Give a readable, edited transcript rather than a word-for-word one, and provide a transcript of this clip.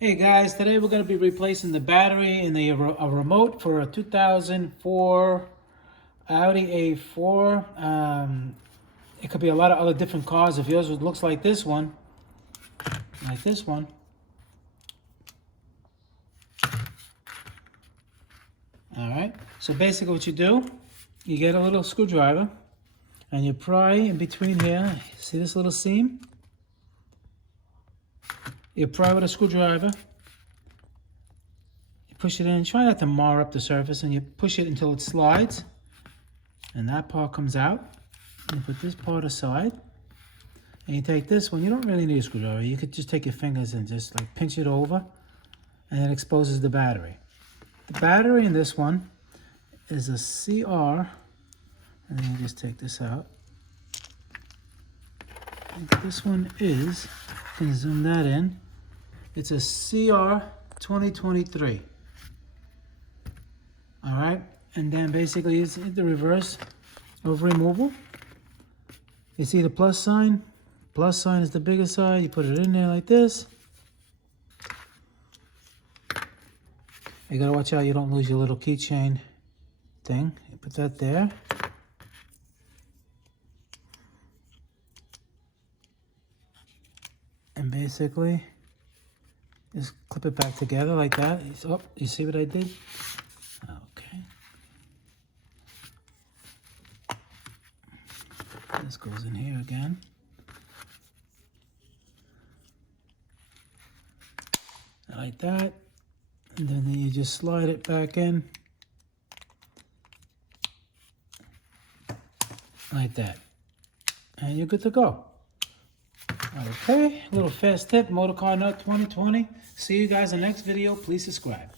Hey guys, today we're going to be replacing the battery in a remote for a 2004 Audi A4. It could be a lot of other different cars. If yours looks like this one, all right. So basically what you do, you get a little screwdriver and you pry in between here. See this little seam? You pry with a screwdriver. Push it in, try not to mar up the surface, and you push it until it slides and that part comes out. You put this part aside and you take this one. You don't really need a screwdriver. You could just take your fingers and just like pinch it over, and it exposes the battery. The battery in this one is a CR, and then you just take this out. And this one is, you can zoom that in, it's a CR 2023. All right, and then basically it's the reverse of removal. You see the plus sign? Plus sign is the bigger side. You put it in there like this. You gotta watch out you don't lose your little keychain thing. You put that there. And basically, just clip it back together like that. Oh, you see what I did? Okay. This goes in here again. Like that. And then you just slide it back in. Like that. And you're good to go. Okay, a little fast tip, Motorcarnut 2020. See you guys in the next video. Please subscribe.